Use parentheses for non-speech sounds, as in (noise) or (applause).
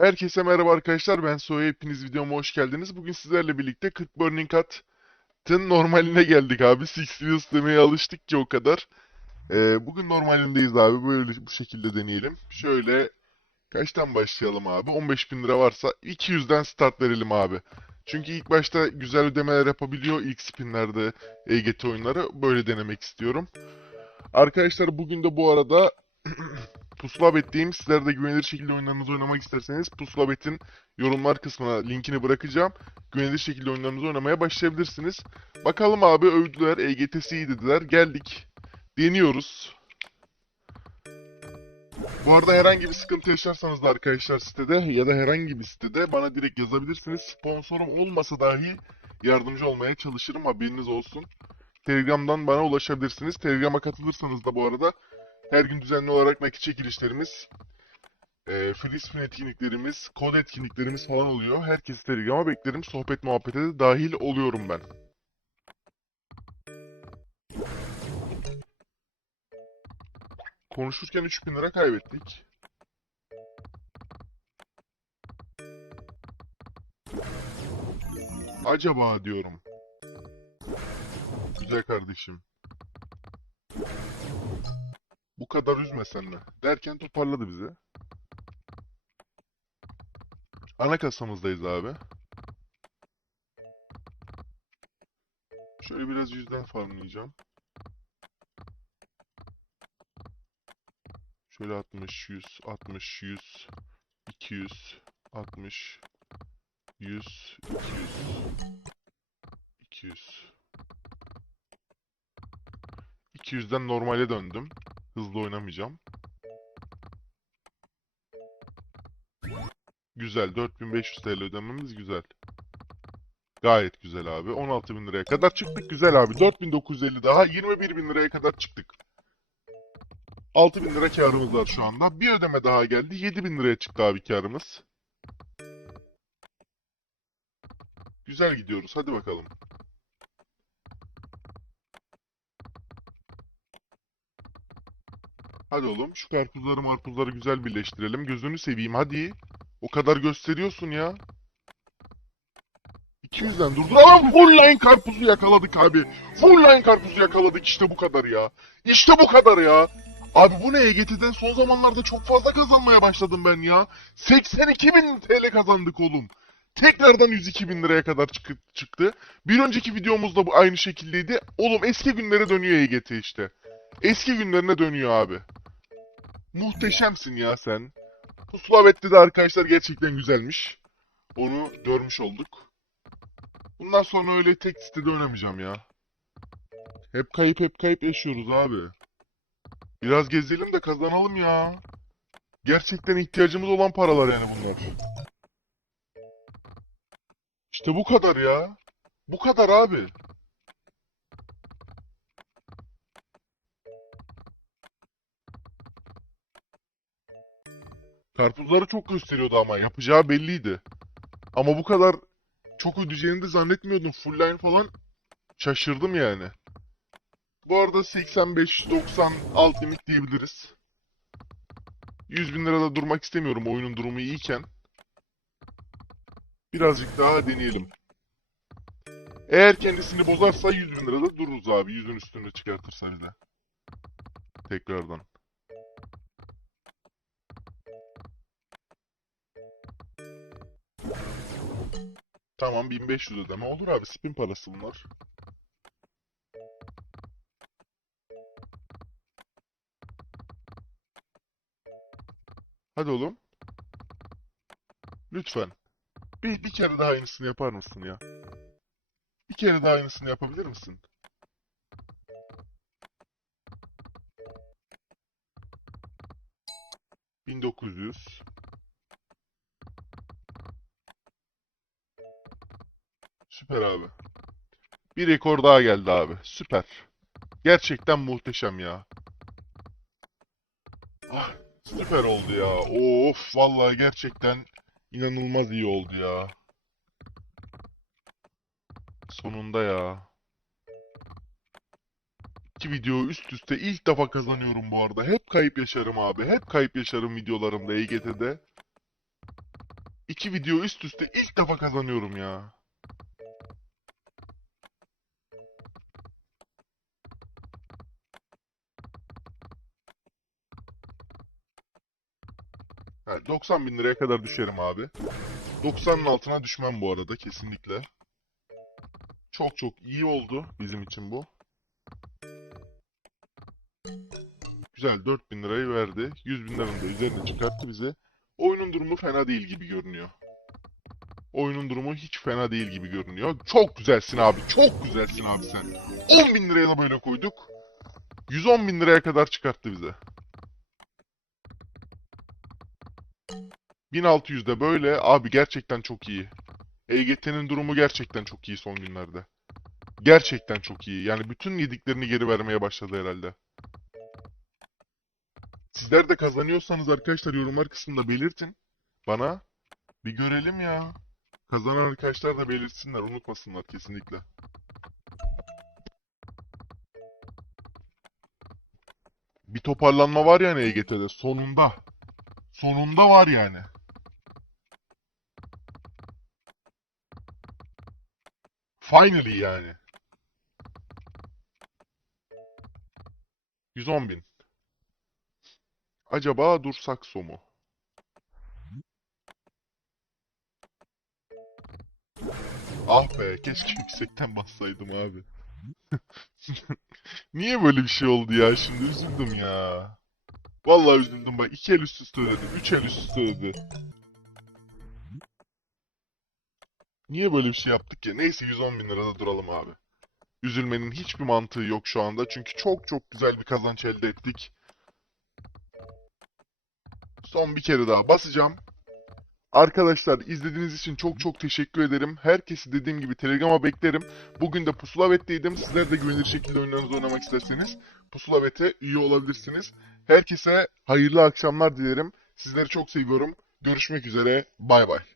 Herkese merhaba arkadaşlar. Ben Soya. Hepiniz videoma hoş geldiniz. Bugün sizlerle birlikte 40 Burning Cut'ın normaline geldik abi. Six Wheels demeye alıştık ki o kadar. Ee, bugün normalindeyiz abi. Böyle bu şekilde deneyelim. Şöyle kaçtan başlayalım abi? 15 bin lira varsa 200'den start verelim abi. Çünkü ilk başta güzel ödemeler yapabiliyor ilk spinlerde EGT oyunları. Böyle denemek istiyorum. Arkadaşlar bugün de bu arada (clears throat) Pusula Bet Sizler de güvenilir şekilde oyunlarınızı oynamak isterseniz Pusula Bet'in yorumlar kısmına linkini bırakacağım. Güvenilir şekilde oyunlarınızı oynamaya başlayabilirsiniz. Bakalım abi övdüler, EGT'si iyi dediler. Geldik. Deniyoruz. Bu arada herhangi bir sıkıntı yaşarsanız da arkadaşlar sitede ya da herhangi bir sitede bana direkt yazabilirsiniz. Sponsorum olmasa dahi yardımcı olmaya çalışırım haberiniz olsun. Telegram'dan bana ulaşabilirsiniz. Telegram'a katılırsanız da bu arada her gün düzenli olarak nakit çekilişlerimiz, e, spin etkinliklerimiz, kod etkinliklerimiz falan oluyor. Herkesi Telegram'a beklerim. Sohbet muhabbete de dahil oluyorum ben. Konuşurken 3000 lira kaybettik. Acaba diyorum. Güzel kardeşim. Bu kadar üzmesen mi? Derken toparladı bizi. Ana kasamızdayız abi. Şöyle biraz yüzden farmlayacağım. Şöyle 60, 100, 60, 100, 200, 60, 100, 200, 200. 200'den normale döndüm. Hızlı oynamayacağım. Güzel. 4500 TL ödememiz güzel. Gayet güzel abi. 16.000 liraya kadar çıktık. Güzel abi. 4950 daha 21.000 liraya kadar çıktık. 6000 lira karımız var şu anda. Bir ödeme daha geldi. 7000 liraya çıktı abi karımız. Güzel gidiyoruz. Hadi bakalım. Hadi oğlum şu karpuzları marpuzları güzel birleştirelim. Gözünü seveyim hadi. O kadar gösteriyorsun ya. 200'den durduramam. Full line karpuzu yakaladık abi. Full line karpuzu yakaladık işte bu kadar ya. İşte bu kadar ya. Abi bu ne EGT'den son zamanlarda çok fazla kazanmaya başladım ben ya. 82 bin TL kazandık oğlum. Tekrardan 102 bin liraya kadar çık- çıktı. Bir önceki videomuzda bu aynı şekildeydi. Oğlum eski günlere dönüyor EGT işte. Eski günlerine dönüyor abi. Muhteşemsin ya sen. Pusula Bet'te de arkadaşlar gerçekten güzelmiş. Onu görmüş olduk. Bundan sonra öyle tek sitede oynamayacağım ya. Hep kayıp hep kayıp yaşıyoruz abi. Biraz gezelim de kazanalım ya. Gerçekten ihtiyacımız olan paralar yani bunlar. İşte bu kadar ya. Bu kadar abi. Karpuzları çok gösteriyordu ama yapacağı belliydi. Ama bu kadar çok ödeyeceğini de zannetmiyordum. Full line falan şaşırdım yani. Bu arada 85-90 alt limit diyebiliriz. 100 bin lirada durmak istemiyorum oyunun durumu iyiyken. Birazcık daha deneyelim. Eğer kendisini bozarsa 100 bin lirada dururuz abi. 100'ün üstünü çıkartırsa bize. Tekrardan. Tamam 1500 ödeme olur abi. Spin parası bunlar. Hadi oğlum. Lütfen. Bir, bir kere daha aynısını yapar mısın ya? Bir kere daha aynısını yapabilir misin? Bin dokuz yüz. Süper abi. Bir rekor daha geldi abi. Süper. Gerçekten muhteşem ya. Ah, süper oldu ya. Of vallahi gerçekten inanılmaz iyi oldu ya. Sonunda ya. İki video üst üste ilk defa kazanıyorum bu arada. Hep kayıp yaşarım abi. Hep kayıp yaşarım videolarımda EGT'de. İki video üst üste ilk defa kazanıyorum ya. Ha, 90 bin liraya kadar düşerim abi. 90'ın altına düşmem bu arada kesinlikle. Çok çok iyi oldu bizim için bu. Güzel 4000 lirayı verdi. 100 bin liranın da üzerine çıkarttı bize. Oyunun durumu fena değil gibi görünüyor. Oyunun durumu hiç fena değil gibi görünüyor. Çok güzelsin abi. Çok güzelsin abi sen. 10 bin liraya da böyle koyduk. 110 bin liraya kadar çıkarttı bize. 1600'de böyle. Abi gerçekten çok iyi. EGT'nin durumu gerçekten çok iyi son günlerde. Gerçekten çok iyi. Yani bütün yediklerini geri vermeye başladı herhalde. Sizler de kazanıyorsanız arkadaşlar yorumlar kısmında belirtin. Bana. Bir görelim ya. Kazanan arkadaşlar da belirtsinler. Unutmasınlar kesinlikle. Bir toparlanma var yani EGT'de. Sonunda. Sonunda var yani. Finally yani. 110 bin. Acaba Dursakso mu? Ah be, keşke (laughs) yüksekten bassaydım abi. (laughs) Niye böyle bir şey oldu ya? Şimdi üzüldüm ya. Vallahi üzüldüm bak. iki el üst üste ödedim. Üç el üst üste ödedi. Niye böyle bir şey yaptık ki? Neyse 110 bin lirada duralım abi. Üzülmenin hiçbir mantığı yok şu anda. Çünkü çok çok güzel bir kazanç elde ettik. Son bir kere daha basacağım. Arkadaşlar izlediğiniz için çok çok teşekkür ederim. Herkesi dediğim gibi Telegram'a beklerim. Bugün de Pusula Bet'teydim. Sizler de güvenilir şekilde oyunlarınızı oynamak isterseniz Pusula Bet'e üye olabilirsiniz. Herkese hayırlı akşamlar dilerim. Sizleri çok seviyorum. Görüşmek üzere. Bay bay.